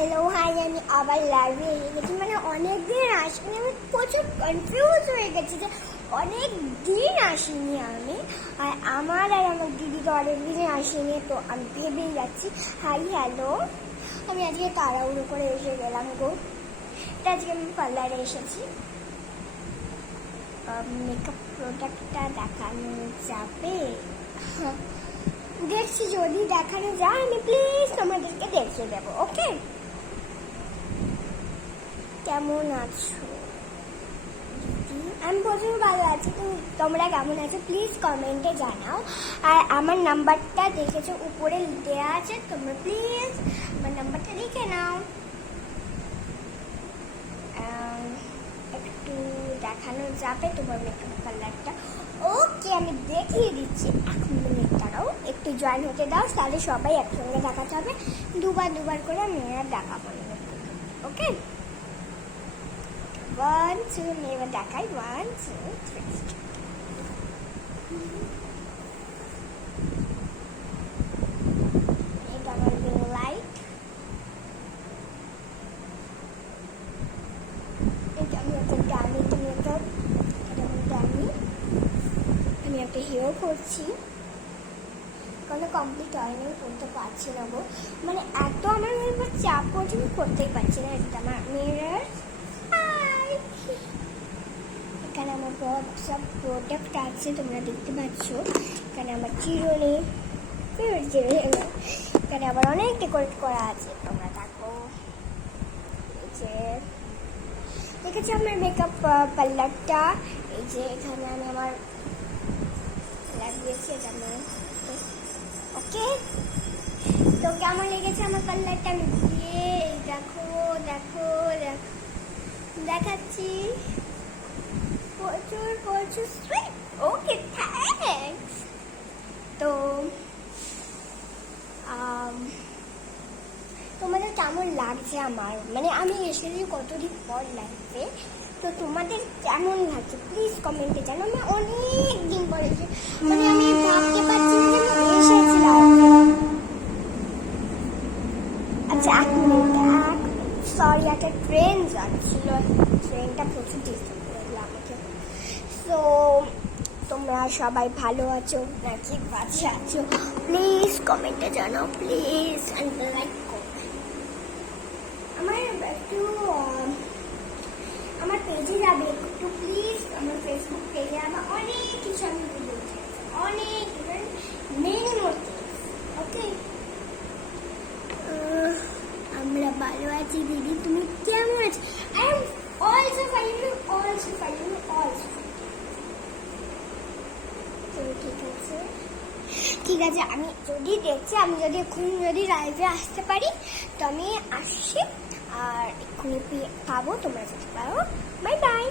Hello hi আমি আবার লাইভে এসে গেছি। মানে অনেক দিন আসিনি, আমি প্রচুর কনফিউজ হয়ে গেছি যে অনেক দিন আসিনি আমি, আর আমার আর আমার দিদি তো অনেক দিনই আসেনি, তো আমি ভেবেই যাচ্ছি হাই হ্যালো আমি আজকে তাড়াহুড়ো করে এসে গেলাম গো। এটা আজকে আমি পার্লারে এসেছি। মেকআপ প্রোডাক্টটা দেখানো যাবে। দেখছি যদি দেখানো যায়, আমি প্লিজ তোমাদেরকে দেখিয়ে দেবো ওকে কেমন আছো? আমি প্রচুর ভালো আছি। তুমি, তোমরা কেমন আছো? প্লিজ কমেন্টে জানাও। আর আমার নাম্বারটা দেখেছ, উপরে দেওয়া আছে। তোমরা প্লিজ আমার নাম্বারটা লিখে নাও। একটু দেখানো যাবে তোমার মেকআপ কালারটা ওকে আমি দেখিয়ে দিচ্ছি। এক মিনিট দাঁড়াও, একটু জয়েন হতে দাও, তাহলে সবাই একসঙ্গে দেখাতে হবে। দুবার দুবার করে মেয়েরা দেখাবো ওকে ওয়ান টু এবার দেখাই ওয়ান টু থ্রি একটা হেয়ার করছি, কোনো কমপ্লিট হয়নি করতে পারছি না গো। মানে এত আমার উপর চাপ পড়ছে, আমি করতেই পারছি না এটা আমার। মিরর এখানে আমার সব প্রোডাক্ট আছে তোমরা দেখতে পাচ্ছ। এখানে আমার চিরুনি চিরুনি এখানে আবার অনেক ডেকোরেট করা আছে। তোমরা দেখো দেখেছি আমার মেকআপ পার্লারটা এই যে এখানে আমি আমার লাগিয়েছি এটা আমার ওকে তো কেমন লেগেছে আমার পার্লারটা আমি এই দেখো দেখো দেখো। দেখাচ্ছি। তো তোমাদের কেমন লাগছে আমার? মানে আমি এসেছি কতদিন পর লাগবে? তো তোমাদের কেমন লাগছে? প্লিজ কমেন্টে জানো, আমি অনেক দিন পরে এসে মানে আমি ভাবতে পারছি যে আমি এসেছিলাম। আচ্ছা এক মিনিট সরি একটা ট্রেন যাচ্ছিল। ট্রেনটা প্রচুর ডিস্টার্ব সো তোমরা সবাই ভালো আছো, নাকি বাজে আছো? প্লিজ কমেন্টে জানাও প্লিজ অ্যান্ড লাইক আমার একটু, আমার পেজে যাবে, একটু প্লিজ আমার ফেসবুক পেজে আমার অনেক কিছু আমি ছেড়েছি অনেক মেন মধ্যে ওকে আমরা ভালো আছি, দিদি, তুমি কেমন ঠিক আছে, আমি যদি দেখছি, আমি যদি এখন যদি লাইভে আসতে পারি, তো আমি আসছি, আর এক্ষুনি পাবো, তোমরা যেতে পারো। Bye bye